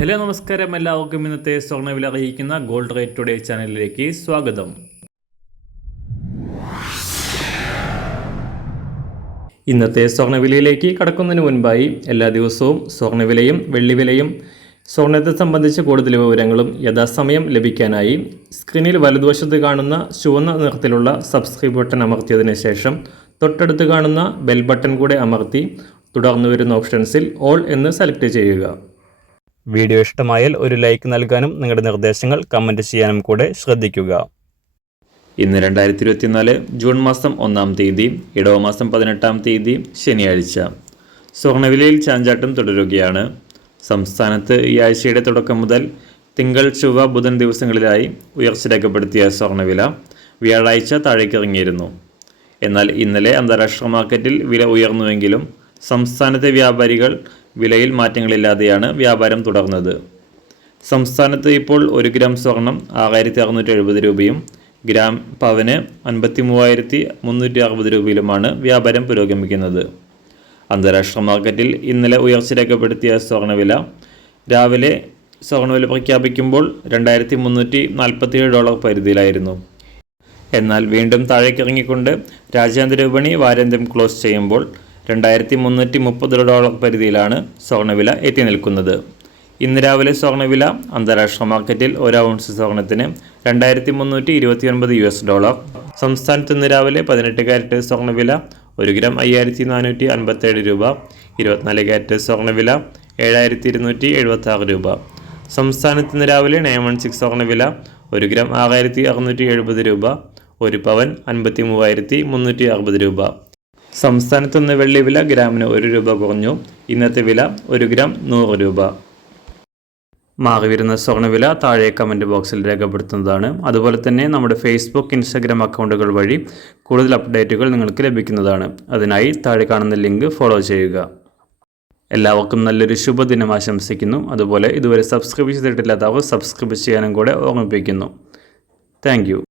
Hello നമസ്കാരം, എല്ലാവർക്കും ഇന്നത്തെ സ്വർണ്ണവില അറിയിക്കുന്ന ഗോൾഡ് റേറ്റ് ടുഡേ ചാനലിലേക്ക് സ്വാഗതം. ഇന്നത്തെ സ്വർണ്ണവിലയിലേക്ക് കടക്കുന്നതിന് മുൻപായി എല്ലാ ദിവസവും സ്വർണ്ണവിലയും വെള്ളിവിലയും സ്വർണ്ണത്തെ സംബന്ധിച്ച കൂടുതൽ വിവരങ്ങളും യഥാസമയം ലഭിക്കാനായി സ്ക്രീനിൽ വലതുവശത്ത് കാണുന്ന ചുവന്ന നിറത്തിലുള്ള സബ്സ്ക്രൈബ് ബട്ടൺ അമർത്തിയതിനു ശേഷം തൊട്ടടുത്ത് കാണുന്ന ബെൽ ബട്ടൺ കൂടെ അമർത്തി തുടർന്ന് വരുന്ന ഓപ്ഷൻസിൽ ഓൾ എന്ന് സെലക്ട് ചെയ്യുക. വീഡിയോ ഇഷ്ടമായാൽ ഒരു ലൈക്ക് നൽകാനും നിങ്ങളുടെ നിർദ്ദേശങ്ങൾ കമൻറ്റ് ചെയ്യാനും കൂടെ ശ്രദ്ധിക്കുക. ഇന്ന് 2024 ജൂൺ മാസം 1-ാം തീയതി, ഇടവമാസം 18-ാം തീയതി ശനിയാഴ്ച. സ്വർണ്ണവിലയിൽ ചാഞ്ചാട്ടം തുടരുകയാണ്. സംസ്ഥാനത്ത് ഈ ആഴ്ചയുടെ തുടക്കം മുതൽ തിങ്കൾ, ചൊവ്വ, ബുധൻ ദിവസങ്ങളിലായി ഉയർച്ച രേഖപ്പെടുത്തിയ സ്വർണ്ണവില വ്യാഴാഴ്ച താഴേക്കിറങ്ങിയിരുന്നു. എന്നാൽ ഇന്നലെ അന്താരാഷ്ട്ര മാർക്കറ്റിൽ വില ഉയർന്നുവെങ്കിലും സംസ്ഥാനത്തെ വ്യാപാരികൾ വിലയിൽ മാറ്റങ്ങളില്ലാതെയാണ് വ്യാപാരം തുടർന്നത്. സംസ്ഥാനത്ത് ഇപ്പോൾ 1 ഗ്രാം സ്വർണം 6670 രൂപയും ഗ്രാം പവന് 53,360 രൂപയിലുമാണ് വ്യാപാരം പുരോഗമിക്കുന്നത്. അന്താരാഷ്ട്ര മാർക്കറ്റിൽ ഇന്നലെ ഉയർച്ച രേഖപ്പെടുത്തിയ സ്വർണ്ണവില രാവിലെ സ്വർണ്ണവില പ്രഖ്യാപിക്കുമ്പോൾ $2,347 പരിധിയിലായിരുന്നു. എന്നാൽ വീണ്ടും താഴേക്കിറങ്ങിക്കൊണ്ട് രാജ്യാന്തര വിപണി വാരാന്ത്യം ക്ലോസ് ചെയ്യുമ്പോൾ $2,330 പരിധിയിലാണ് സ്വർണ്ണവില എത്തി നിൽക്കുന്നത്. ഇന്ന് രാവിലെ സ്വർണ്ണവില അന്താരാഷ്ട്ര മാർക്കറ്റിൽ 1 ഔൺസ് സ്വർണത്തിന് $2,329. സംസ്ഥാനത്ത് ഇന്ന് രാവിലെ 18 കാരറ്റ് സ്വർണ്ണവില 1 ഗ്രാം 5,457 രൂപ, 24 കാരറ്റ് സ്വർണ്ണവില 7,276 രൂപ. സംസ്ഥാനത്ത് ഇന്ന് രാവിലെ 916 സ്വർണ്ണവില 1 ഗ്രാം 6,670 രൂപ, 1 പവൻ 53,360 രൂപ. സംസ്ഥാനത്ത് ഇന്ന് വെള്ളിവില ഗ്രാമിന് 1 രൂപ കുറഞ്ഞു. ഇന്നത്തെ വില 1 ഗ്രാം 100 രൂപ. മാറിവരുന്ന സ്വർണ്ണവില താഴെ കമൻറ്റ് ബോക്സിൽ രേഖപ്പെടുത്തുന്നതാണ്. അതുപോലെ തന്നെ നമ്മുടെ ഫേസ്ബുക്ക്, ഇൻസ്റ്റാഗ്രാം അക്കൗണ്ടുകൾ വഴി കൂടുതൽ അപ്ഡേറ്റുകൾ നിങ്ങൾക്ക് ലഭിക്കുന്നതാണ്. അതിനായി താഴെ കാണുന്ന ലിങ്ക് ഫോളോ ചെയ്യുക. എല്ലാവർക്കും നല്ലൊരു ശുഭദിനം ആശംസിക്കുന്നു. അതുപോലെ ഇതുവരെ സബ്സ്ക്രൈബ് ചെയ്തിട്ടില്ലാത്തവർ സബ്സ്ക്രൈബ് ചെയ്യാനും കൂടെ ഓർമ്മിപ്പിക്കുന്നു. Thank you.